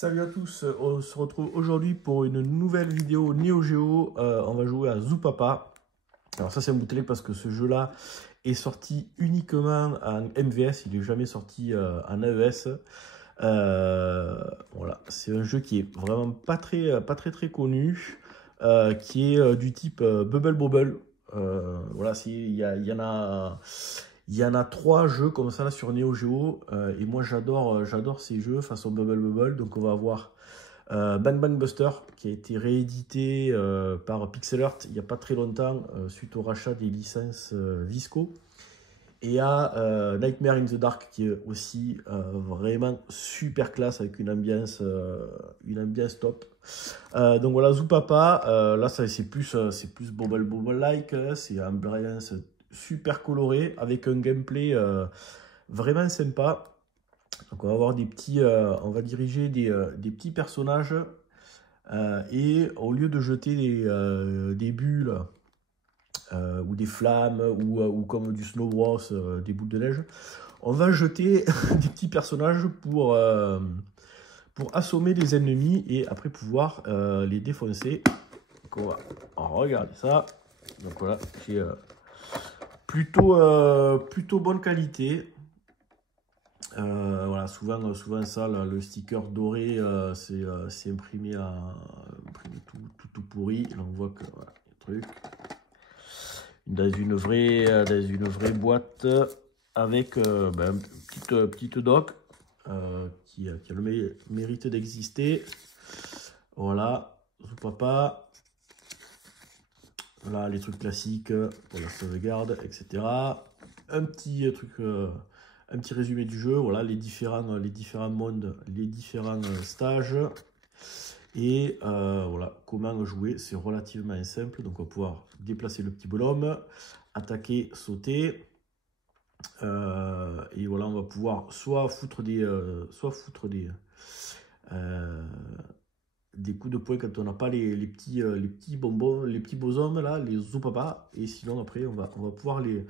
Salut à tous, on se retrouve aujourd'hui pour une nouvelle vidéo Neo Geo. On va jouer à Zoo Papa. Alors ça c'est un bootleg parce que ce jeu-là est sorti uniquement en MVS, il n'est jamais sorti en AES. Voilà, c'est un jeu qui est vraiment pas très connu, qui est du type Bubble Bobble. Voilà, il y en a 3 jeux comme ça là, sur Neo Geo, et moi j'adore ces jeux façon Bubble Bobble. Donc on va avoir Bang Bang Buster qui a été réédité par Pixel Art il n'y a pas très longtemps suite au rachat des licences Visco. Et à Nightmare in the Dark qui est aussi vraiment super classe avec une ambiance top. Donc voilà, Zoo Papa, là c'est plus Bubble Bobble-like, c'est un ambiance super coloré avec un gameplay vraiment sympa. Donc on va avoir on va diriger des petits personnages et au lieu de jeter des bulles ou des flammes ou comme du Snow Bros, des boules de neige, on va jeter des petits personnages pour assommer les ennemis et après pouvoir les défoncer. Donc on va regarder ça. Donc voilà, c'est plutôt bonne qualité. Voilà, souvent ça, là, le sticker doré, c'est imprimé tout pourri. Là on voit que voilà, les trucs dans une vraie boîte avec une petite doc qui a le mérite d'exister. Voilà, Zoo Papa. Voilà les trucs classiques pour la sauvegarde, etc. Un petit truc, un petit résumé du jeu. Voilà les différents mondes, les différents stages. Et voilà comment jouer. C'est relativement simple. Donc on va pouvoir déplacer le petit bonhomme, attaquer, sauter. Et voilà, on va pouvoir soit foutre des coups de poing quand on n'a pas les petits bonbons, les petits bonshommes là, les Zoo Papa. Et sinon après on va pouvoir les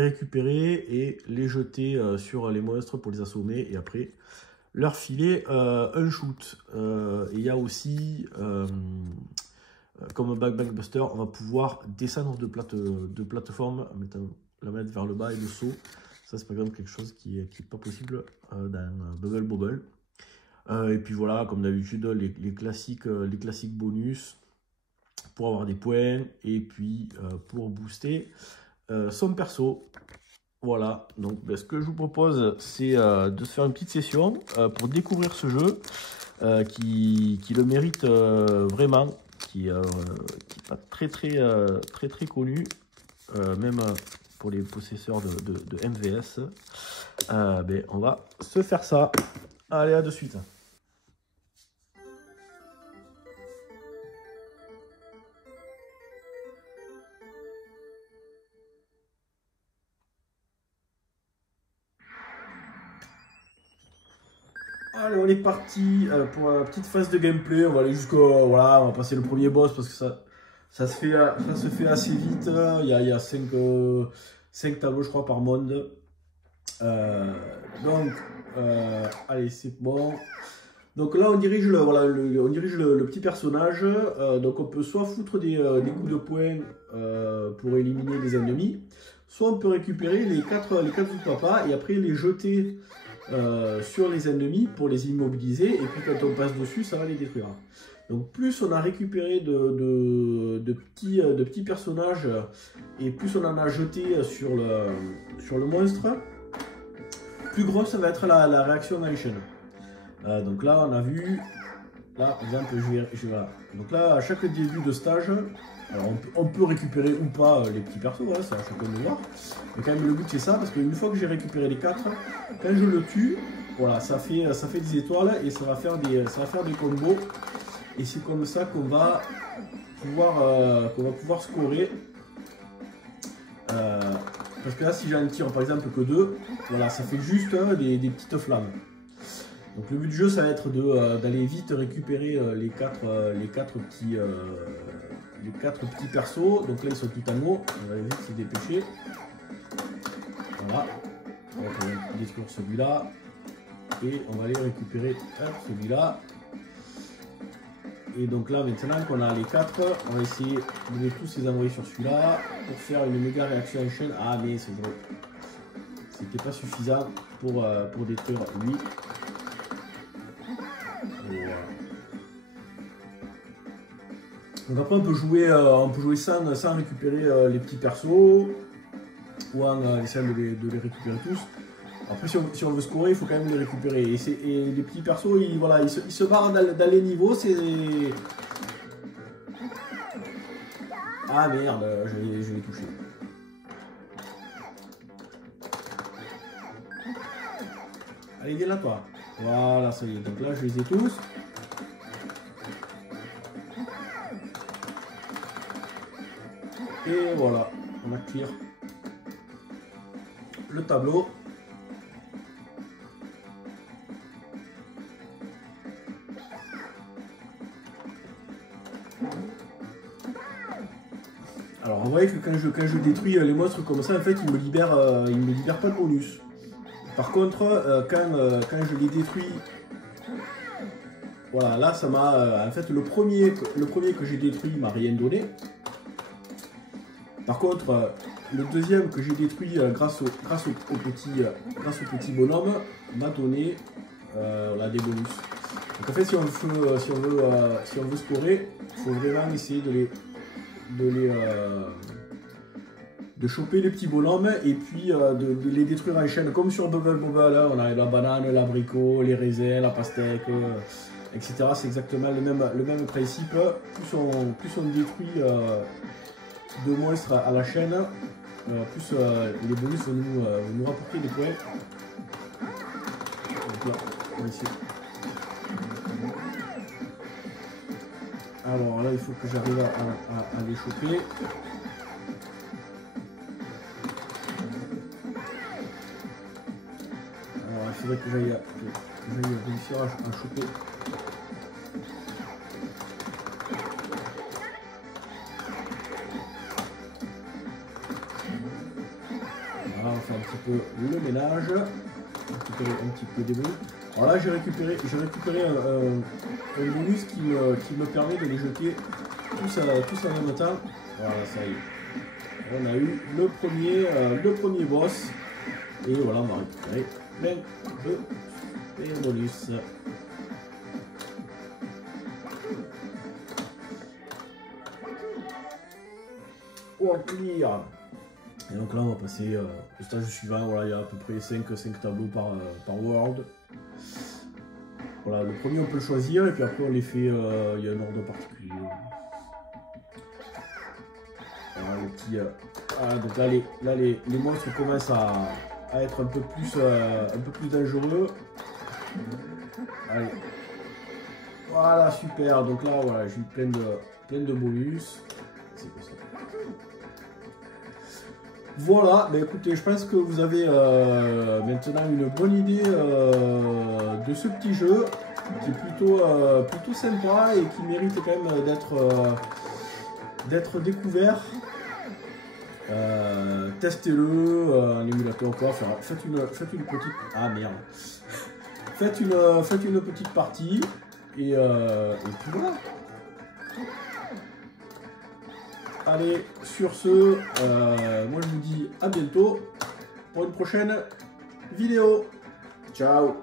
récupérer et les jeter sur les monstres pour les assommer et après leur filer un shoot. Et il y a aussi comme Bang Bang Buster, on va pouvoir descendre de plateforme en mettant la manette vers le bas et le saut. Ça c'est par exemple quelque chose qui est pas possible dans Bubble Bobble. Et puis voilà, comme d'habitude, les classiques bonus pour avoir des points et puis pour booster son perso. Voilà, donc ce que je vous propose, c'est de se faire une petite session pour découvrir ce jeu qui le mérite vraiment, qui est pas très connu, même pour les possesseurs de MVS. On va se faire ça. Allez, à de suite. Allez, on est parti pour la petite phase de gameplay. On va aller jusqu'au... Voilà, on va passer le premier boss parce que ça se fait assez vite. Il y a 5 tableaux, je crois, par monde. Allez, c'est bon. Donc là, on dirige le petit personnage. Donc on peut soit foutre des coups de poing pour éliminer les ennemis, soit on peut récupérer les 4 Zoo Papa et après les jeter sur les ennemis pour les immobiliser. Et puis quand on passe dessus, ça va les détruire. Donc plus on a récupéré de petits personnages et plus on en a jeté sur le monstre, plus grosse ça va être la réaction animation. Donc là on a vu, là par exemple voilà. Donc là à chaque début de stage, alors on peut récupérer ou pas les petits persos, voilà, c'est à chacun de voir. Mais quand même le but c'est ça, parce qu'une fois que j'ai récupéré les 4, quand je le tue, voilà, ça fait des étoiles et ça va faire des combos. Et c'est comme ça qu'on va pouvoir scorer. Parce que là si j'en tire par exemple que 2, voilà, ça fait juste des petites flammes. Donc le but du jeu ça va être d'aller vite récupérer les quatre petits persos. Donc là ils sont tout en haut, on va vite se dépêcher. Voilà, on va détruire celui-là et on va aller récupérer celui-là. Et donc là, maintenant qu'on a les 4, on va essayer de tous les envoyer sur celui-là pour faire une méga réaction en chaîne. Ah, mais c'est vrai. C'était pas suffisant pour détruire lui. Voilà. Donc après, on peut jouer sans récupérer les petits persos ou en essayant de les récupérer tous. Après, si on veut scorer, il faut quand même les récupérer. Et les petits persos, ils se barrent dans les niveaux. Ah merde, je l'ai touché. Allez, viens là, toi. Voilà, ça y est. Donc là, je les ai tous. Et voilà, on a clear le tableau. Alors, vous voyez que quand je détruis les monstres comme ça, en fait, ils me libèrent pas de bonus. Par contre, quand je les détruis, voilà, là, ça m'a... en fait, le premier que j'ai détruit m'a rien donné. Par contre, le deuxième que j'ai détruit grâce au petit bonhomme m'a donné des bonus. Donc en fait, si on veut scorer, il faut vraiment essayer de choper les petits bonhommes et puis de les détruire en chaîne, comme sur Bubble Bobble. Là, on a la banane, l'abricot, les raisins, la pastèque, etc. C'est exactement le même principe. Plus on détruit de monstres à la chaîne, plus les bonus vont nous rapporter des points. Donc là, on va essayer. Alors là, il faut que j'arrive à les choper. Alors il faudrait que j'aille réussir à choper. Voilà, on fait un petit peu le ménage, un petit peu des bonus. Alors là, j'ai récupéré un bonus qui me permet de les jeter tous en même temps. Voilà, ça y est. On a eu le premier boss. Et voilà, on va récupérer plein de bonus. Oh, clear. Et donc là, on va passer au stage suivant. Voilà, il y a à peu près 5 tableaux par world. Voilà, le premier on peut le choisir et puis après on les fait, il y a un ordre particulier. Voilà, le petit, voilà, donc là les monstres commencent à être un peu plus dangereux. Allez. Voilà, super. Donc là, voilà, j'ai eu plein de bonus. C'est quoi ça? Voilà, bah écoutez, je pense que vous avez maintenant une bonne idée de ce petit jeu qui est plutôt sympa et qui mérite quand même d'être découvert. Testez-le en émulateur ou quoi, faites une petite... Ah merde. Faites une petite partie et puis voilà. Allez, sur ce, moi je vous dis à bientôt pour une prochaine vidéo. Ciao!